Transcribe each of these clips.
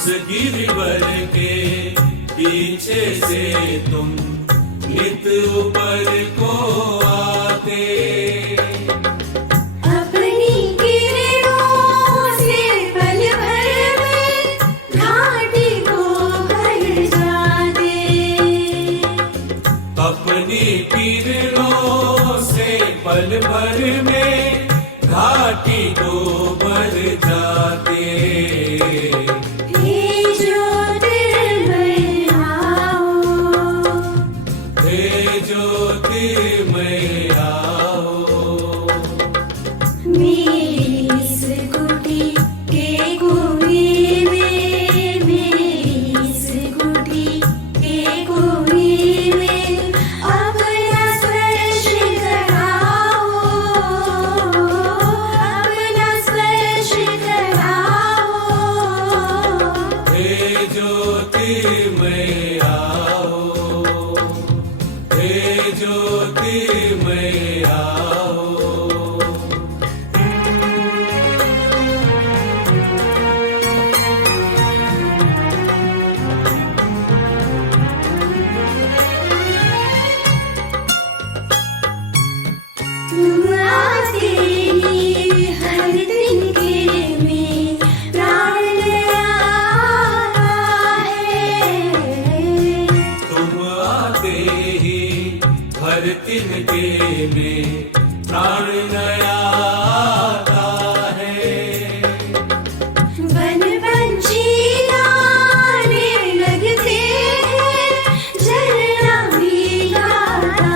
उस गिरिवर के पीछे से तुम नित ऊपर को आते। अपनी किरणों से पल भर में घाटी को भर जाते। अपनी किरणों से पल भर में घाटी को भर जाते। हे ज्योतिर्मय आओ, हे ज्योतिर्मय आओ, मेरी इस कुटी के कुएं में, मेरी इस कुटी के कुएं में अपना स्पर्श कराओ, अपना स्पर्श कराओ। हे ज्योतिर्मय आओ, हे ज्योतिर्मय आओ। तुम आते ही हर तिनके में प्राण आता है। तुम आते ही हर तिनके में प्राण नया आता है। वन पंछी गाने लगते हैं, झरना भी गाता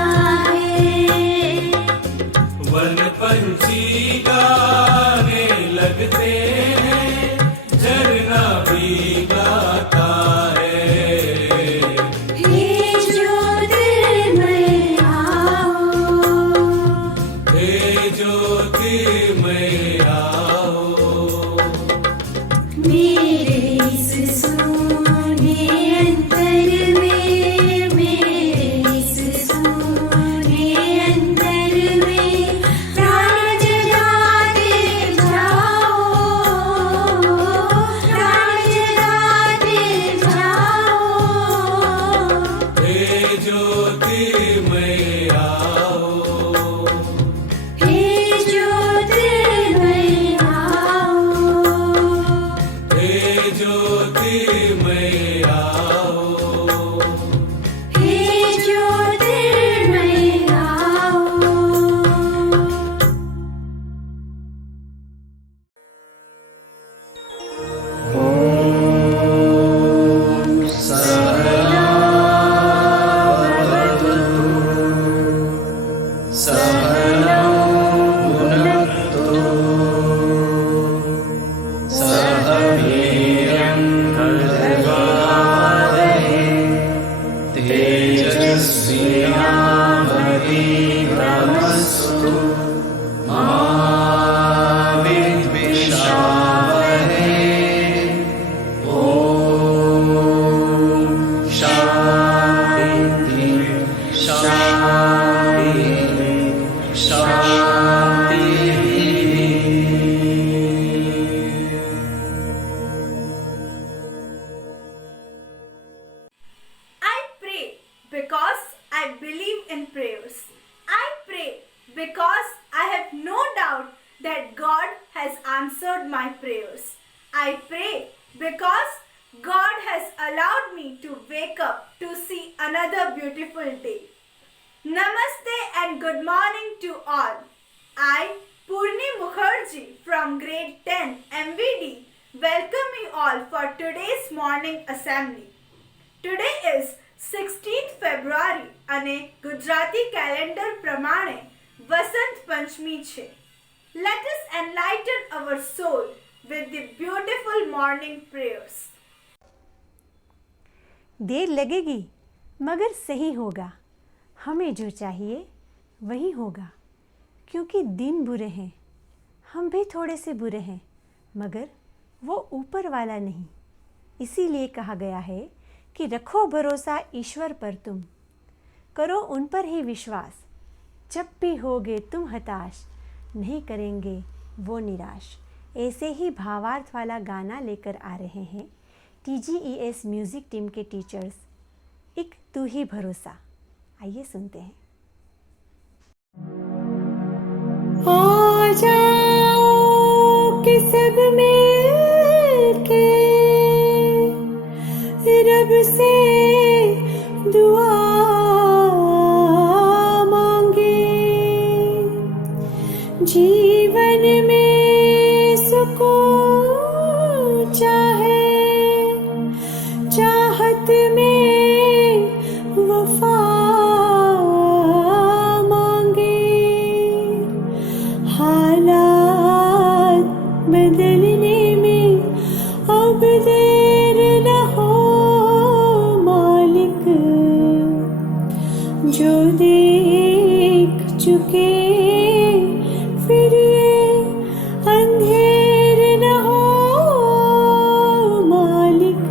है। वन पंछी गाने लगते हैं, झरना भी गाता है। हे ज्योतिर्मय आओ, हे ज्योतिर्मय आओ, मेरे इस सोने अंतर में, मेरे इस सोने अंतर में प्राण जगाते जाओ, प्राण जगाते जाओ। हे ज्योतिर्मय आओ, हे ज्योतिर्मय आओ, हे ज्योतिर्मय आओ। हे ज्योतिर्मय आओ। I pray because I believe in prayers. I pray because I have no doubt that God has answered my prayers. I pray because God has allowed me to wake up to see another beautiful day. Namaste and good morning to all. I, Purni Mukherjee from grade 10 MVD, welcome you all for today's morning assembly. Today is 16th February અને Gujarati calendar પ્રમાણે વસંત પંચમી છે. Let us enlighten our soul with the beautiful morning prayers. देर लगेगी मगर सही होगा, हमें जो चाहिए वही होगा, क्योंकि दिन बुरे हैं, हम भी थोड़े से बुरे हैं, मगर वो ऊपर वाला नहीं। इसीलिए कहा गया है कि रखो भरोसा ईश्वर पर, तुम करो उन पर ही विश्वास। जब भी होगे तुम हताश, नहीं करेंगे वो निराश। ऐसे ही भावार्थ वाला गाना लेकर आ रहे हैं TGES म्यूज़िक टीम के टीचर्स एक तू ही भरोसा। आइए सुनते हैं। आ जाओ कि सब मिलके रब से दुआ मांगे, जीवन में सुकून चाहे, चाहत में वफा मांगे, हालात बदलने में अब देर न हो मालिक, जो देख चुके फिर ये अंधेर न हो मालिक।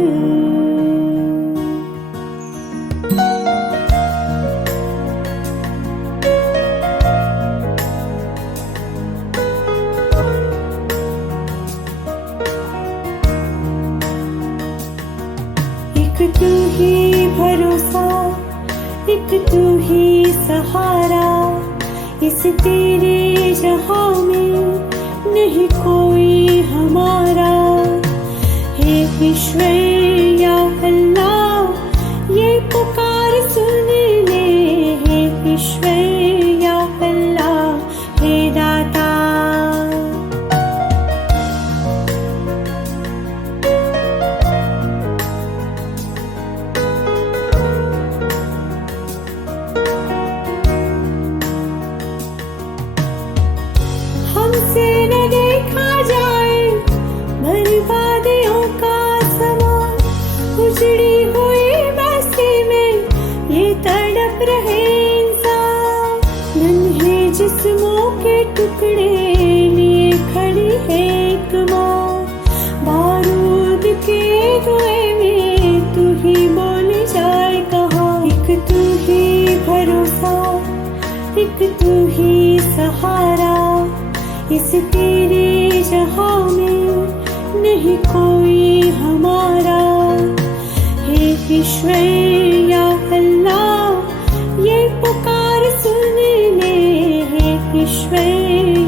एक तू ही भरोसा, एक तू ही सहारा, इस तेरे जहां में नहीं कोई हमारा। हे ईश्वर या अल्लाह ये पुकार सुन ले, हे ईश्वर या अल्लाह हे दाता। हमसे न देखा जाए बर्बादियों का समा, उजड़ी हुई बस्ती में ये तड़प रहे इंसान। नन्हे जिस्मों के टुकड़े लिए खड़ी है एक माँ, बारूद के धुएं में तू ही बोली जाए कहाँ। एक तू ही भरोसा, एक तू ही सहारा, इस तेरे जहां में नहीं कोई हमारा। हे ईश्वर या अल्लाह ये पुकार सुन ले, हे ईश्वर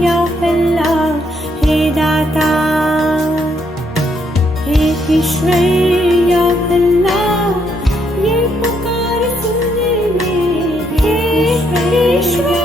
या अल्लाह हे दाता। हे ईश्वर या अल्लाह ये पुकार सुन ले, हे ईश्वर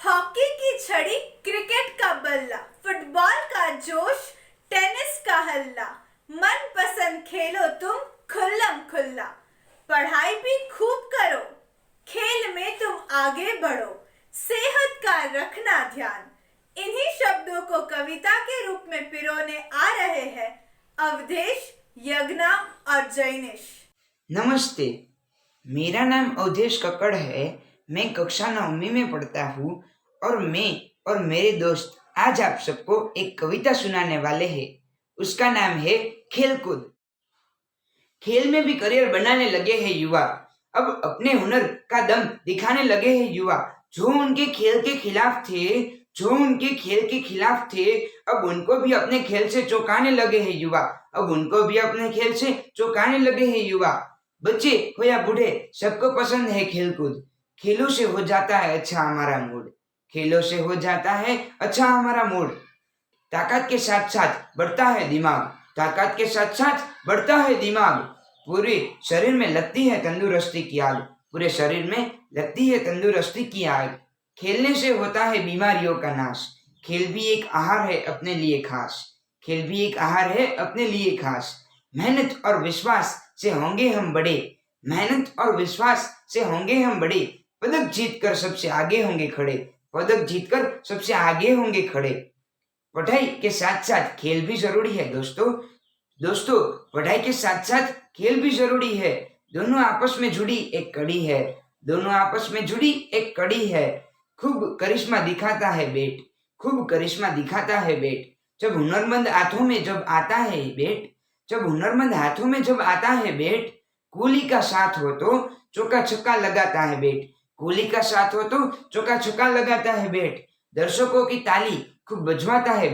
हॉकी की छड़ी, क्रिकेट का बल्ला, फुटबॉल का जोश, टेनिस का हल्ला, मन पसंद खेलो तुम खुल्लम खुल्ला। पढ़ाई भी खूब करो, खेल में तुम आगे बढ़ो, सेहत का रखना ध्यान। इन्हीं शब्दों को कविता के रूप में पिरोने आ रहे हैं अवधेश, यज्ञा और जैनिश। नमस्ते, मेरा नाम अवधेश कक्कड़ है। मैं कक्षा 9वीं में पढ़ता हूँ और मैं और मेरे दोस्त आज आप सबको एक कविता सुनाने वाले हैं। उसका नाम है खेलकूद। खेल में भी करियर बनाने लगे हैं युवा, अब अपने हुनर का दम दिखाने लगे हैं युवा। जो उनके खेल के खिलाफ थे, अब उनको भी अपने खेल से चौंकाने लगे हैं युवा। बच्चे हो या बूढ़े, सबको पसंद है खेलकूद। खेलों से हो जाता है अच्छा हमारा मूड। ताकत के साथ साथ बढ़ता है दिमाग। पूरे शरीर में लगती है तंदुरुस्ती की आग। खेलने से होता है बीमारियों का नाश। खेल भी एक आहार है अपने लिए खास। मेहनत और विश्वास से होंगे हम बड़े। पदक जीतकर सबसे आगे होंगे खड़े। पढ़ाई के साथ साथ खेल भी जरूरी है दोस्तों, पढ़ाई के साथ साथ खेल भी जरूरी है। दोनों आपस में जुड़ी एक कड़ी है। खूब करिश्मा दिखाता है बेट। जब हुनरमंद हाथों में जब आता है बेट। कूली का साथ हो तो चौका छक्का लगाता है बेट। दर्शकों की ताली खूब बजवाता है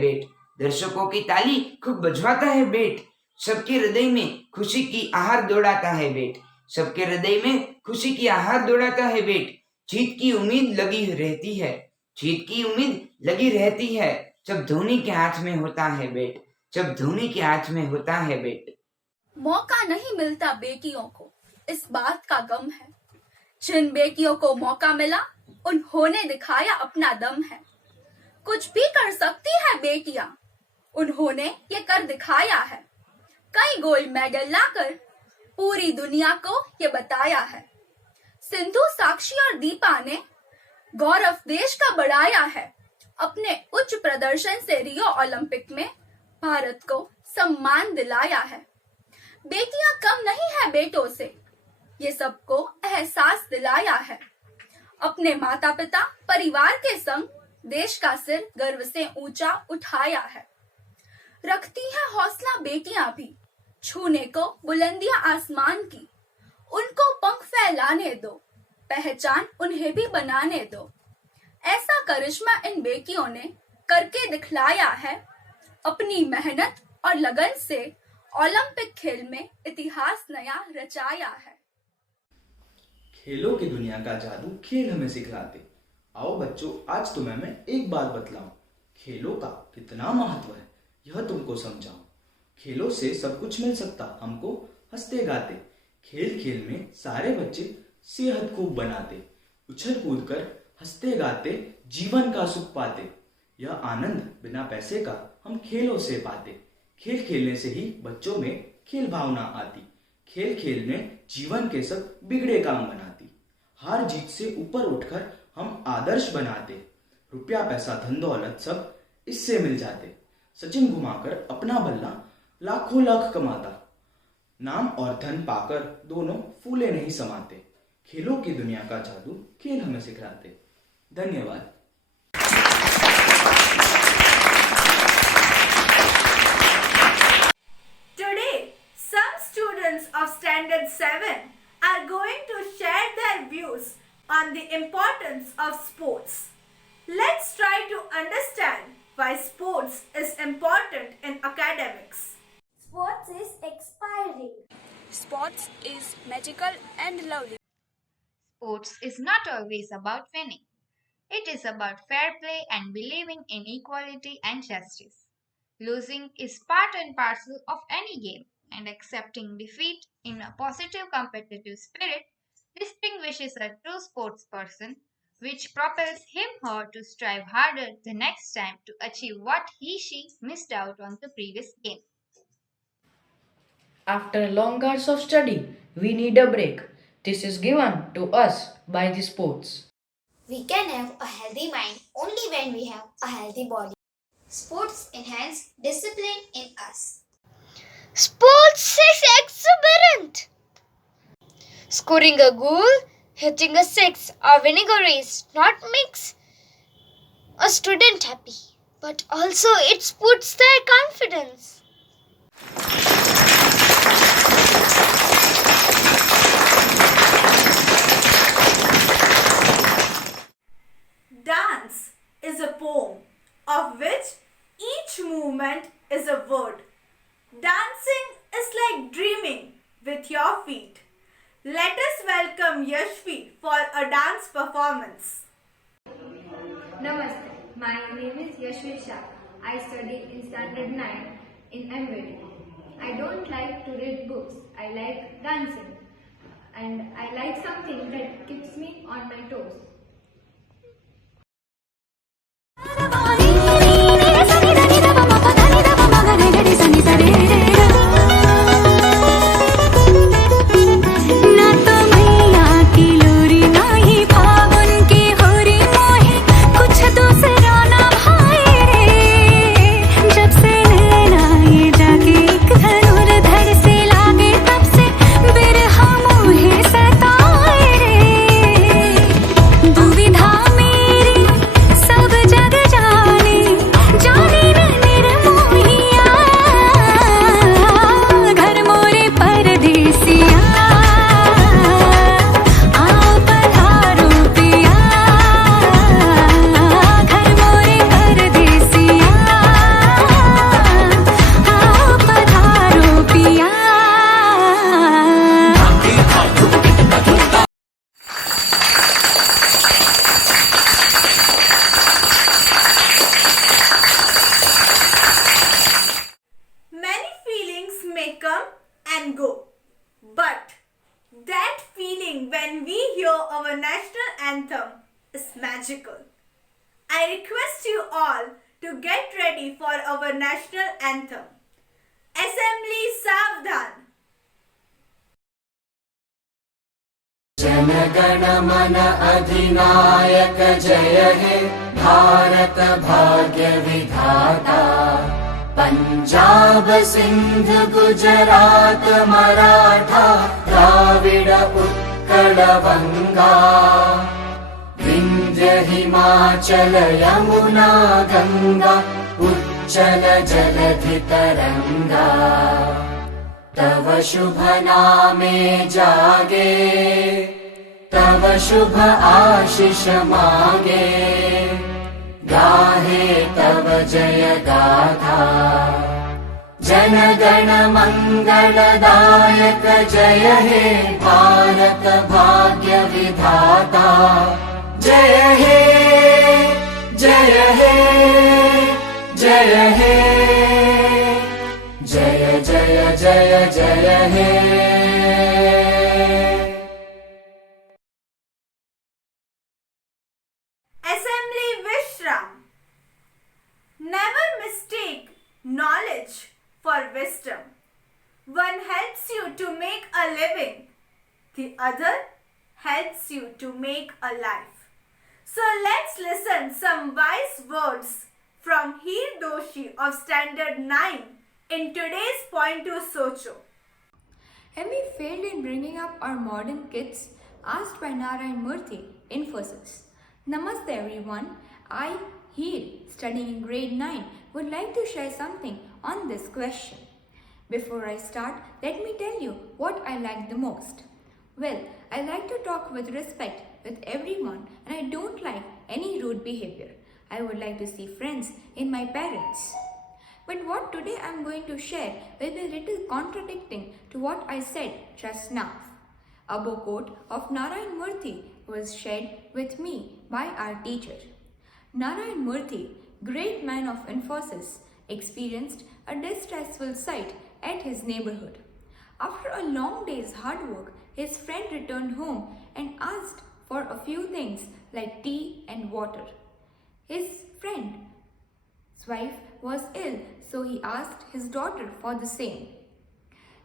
बेट। सबके हृदय में खुशी की आहार दौड़ाता है बेट। जीत की उम्मीद लगी रहती है जब धोनी के हाथ में होता है बेट। मौका नहीं मिलता बेटियों को, इस बात का गम है। जिन बेटियों को मौका मिला, उन्होंने दिखाया अपना दम है। कुछ भी कर सकती है बेटियां, उन्होंने ये कर दिखाया है। कई गोल्ड मेडल लाकर पूरी दुनिया को ये बताया है। सिंधु, साक्षी और दीपा ने गौरव देश का बढ़ाया है। अपने उच्च प्रदर्शन से रियो ओलंपिक में भारत को सम्मान दिलाया है। बेटियां कम नहीं है बेटों से, ये सबको एहसास दिलाया है। अपने माता पिता परिवार के संग देश का सिर गर्व से ऊंचा उठाया है। रखती है हौसला बेटियां भी, छूने को बुलंदियां आसमान की। उनको पंख फैलाने दो, पहचान उन्हें भी बनाने दो। ऐसा करिश्मा इन बेटियों ने करके दिखलाया है। अपनी मेहनत और लगन से ओलंपिक खेल में इतिहास नया रचाया है। खेलों की दुनिया का जादू खेल हमें सिखलाते। आओ बच्चों, आज तुम्हें मैं एक बात बतलाऊं। खेलों का कितना महत्व है यह तुमको समझाऊं। खेलों से सब कुछ मिल सकता हमको हंसते गाते। खेल खेल में सारे बच्चे सेहत खूब बनाते। उछल कूद कर हंसते गाते जीवन का सुख पाते। यह आनंद बिना पैसे का हम खेलों से पाते। खेल खेलने से ही बच्चों में खेल भावना आती। खेल खेल में जीवन के सब बिगड़े काम बनाती। हार जीत से ऊपर उठकर हम आदर्श बनाते। रुपया पैसा धन दौलत सब इससे मिल जाते। सचिन घुमाकर अपना बल्ला लाखों लाख कमाता। नाम और धन पाकर दोनों फूले नहीं समाते। खेलों की दुनिया का जादू खेल हमें सिखलाते। धन्यवाद। Today, some students of Standard 7 are going to share their views on the importance of sports. Let's try to understand why sports is important in academics. Sports is expiring. Sports is magical and lovely. Sports is not always about winning. It is about fair play and believing in equality and justice. Losing is part and parcel of any game, and accepting defeat in a positive competitive spirit distinguishes a true sports person which propels him or to strive harder the next time to achieve what he/she missed out on the previous game. After long hours of study, we need a break. This is given to us by the sports. We can have a healthy mind only when we have a healthy body. Sports enhance discipline in us. Sports is exuberant. Scoring a goal, hitting a six, or winning a race not makes a student happy, but also it puts their confidence. Dance is a poem of which each movement is a word. Dancing is like dreaming with your feet. Let us welcome Yashvi for a dance performance. Namaste, my name is Yashvi Shah. I study in standard 9 in MVD. I don't like to read books, I like dancing. And I like something that keeps me on my toes. Magical. I request you all to get ready for our national anthem. Assembly Savdhan. जनगण मन अधिनायक जय हे भारत भाग्य विधाता पंजाब सिंध गुजरात मराठा द्राविड उत्कल बंगा विंध्य हिमाचल यमुना गंगा उच्चल जलधि तरंगा तव शुभ नामे जागे तव शुभ आशीष मांगे गाहे तव जय गाथा जन गण मंगलदायक जय हे भारत भाग्य विधाता जय हे जय हे जय हे जय जय जय जय हे Assembly Vishram. Never mistake knowledge for wisdom. One helps you to make a living, the other helps you to make a life. So let's listen some wise words from Heer Doshi of Standard 9 in today's Point to Socho. Have we failed in bringing up our modern kids? Asked by Narayan Murthy, Infosys. Namaste everyone. I, Heer, studying in grade 9, would like to share something on this question. Before I start, let me tell you what I like the most. Well, I like to talk with respect with everyone and I don't like any rude behavior. I would like to see friends in my parents. But what today I am going to share will be a little contradicting to what I said just now. A quote of Narayan Murthy was shared with me by our teacher. Narayan Murthy, great man of Infosys, experienced a distressful sight at his neighborhood. After a long day's hard work, his friend returned home and asked for a few things like tea and water. His friend's wife was ill, so he asked his daughter for the same.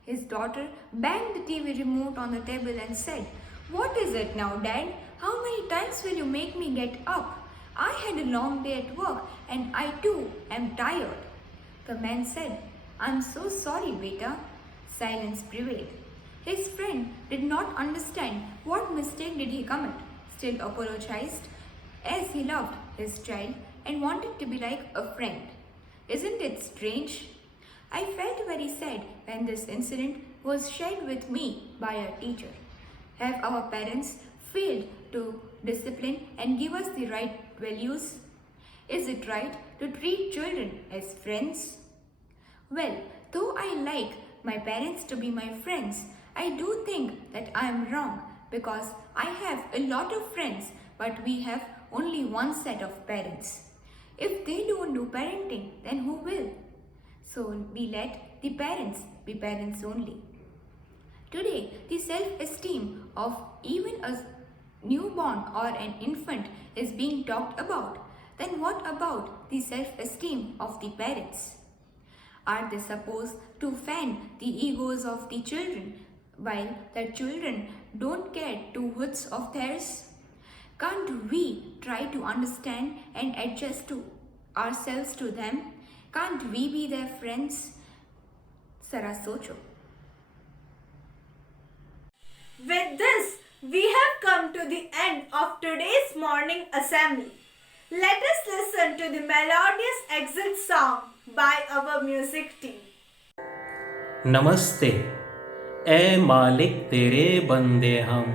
His daughter banged the TV remote on the table and said, "What is it now, Dad? How many times will you make me get up? I had a long day at work and I too am tired." The man said, "I'm so sorry, beta." Silence prevailed. His friend did not understand what mistake did he commit, still apologized as he loved his child and wanted to be like a friend. Isn't it strange? I felt very sad when this incident was shared with me by a teacher. Have our parents failed to discipline and give us the right values? Is it right to treat children as friends? Well, though I like my parents to be my friends, I do think that I am wrong because I have a lot of friends, but we have only one set of parents. If they don't do parenting, then who will? So we let the parents be parents only. Today, the self-esteem of even a newborn or an infant is being talked about. Then what about the self-esteem of the parents? Are they supposed to fan the egos of the children while the children don't care two hoots of theirs? Can't we try to understand and adjust to ourselves to them? Can't we be their friends? Sara socho. With this, we have come to the end of today's morning assembly. Let us listen to the melodious exit song by our music team. नमस्ते ए मालिक तेरे बंदे हम,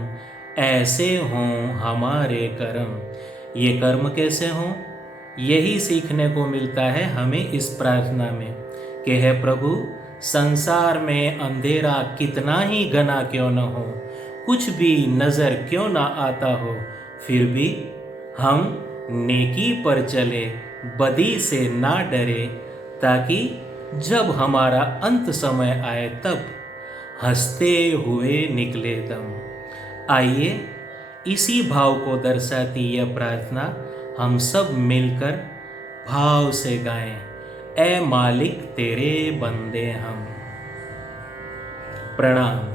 ऐसे हों हमारे कर्म। ये कर्म कैसे हों, यही सीखने को मिलता है हमें इस प्रार्थना में कि हे प्रभु, संसार में अंधेरा कितना ही घना क्यों न हो, कुछ भी नज़र क्यों ना आता हो, फिर भी हम नेकी पर चले, बदी से ना डरे, ताकि जब हमारा अंत समय आए तब हंसते हुए निकले दम। आइए इसी भाव को दर्शाती यह प्रार्थना हम सब मिलकर भाव से गाएं। ए मालिक तेरे बंदे हम। प्रणाम।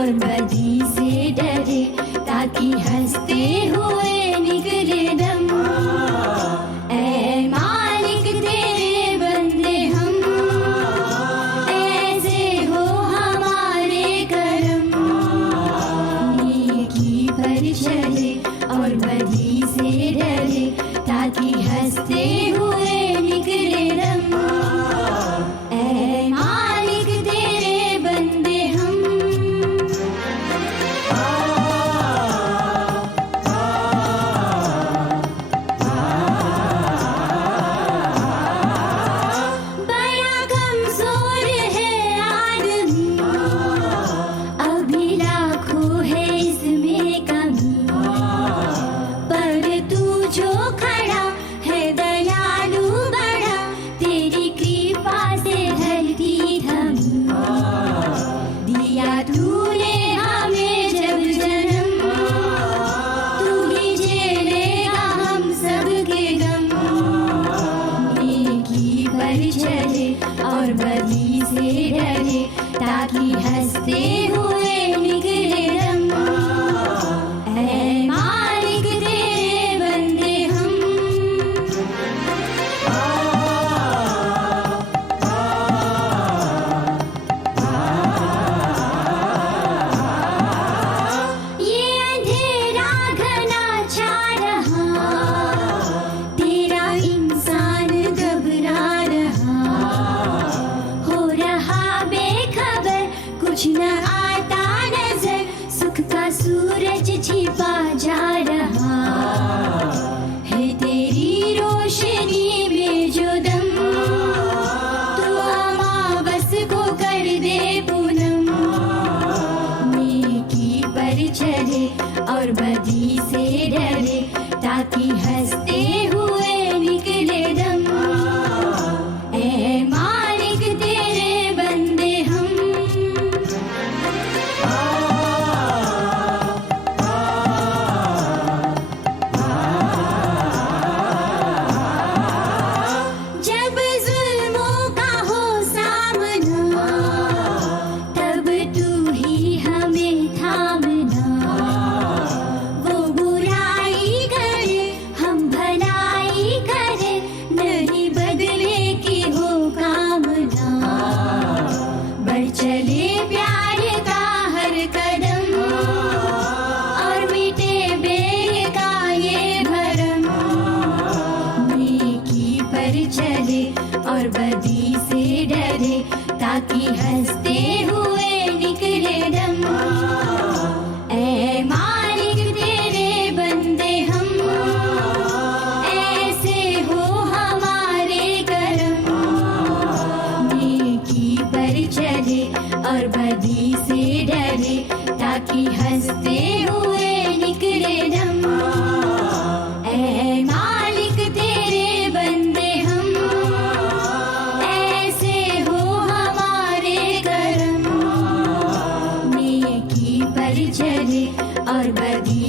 और बदी से डरे, ताकि हंसते हुए निकले दम। ऐ मालिक तेरे बंदे हम, ऐसे हो हमारे करम। नेकी पर चले और बदी से डरे, ताकि हंसते हुए निकले दम। ऐ मालिक तेरे बंदे हम। बड़ा कमजोर है आदमी, अभी लाखों है इसमें कमी। बदी से डरे ताकि हंसते हुए निकले दम। ए मालिक तेरे बंदे हम। जब जुल्मों का हो सामना तब तू ही हमें थामना। वो बुराई करे हम भलाई करे नहीं बदले की हो कामना। बढ़ चले प्यार का हर कदम और मिटे बेर का ये भरम। नेकी पर चले और बदी से डरे ताकि हंसते हुए निकले दम। ए मालिक तेरे बंदे हम, ऐसे हो हमारे करम। नेकी पर चले और बदी से डरे ताकि हंसते हुए निकले दम। ए मालिक तेरे बंदे हम, ऐसे हो हमारे करम। नेकी पर चले और बदी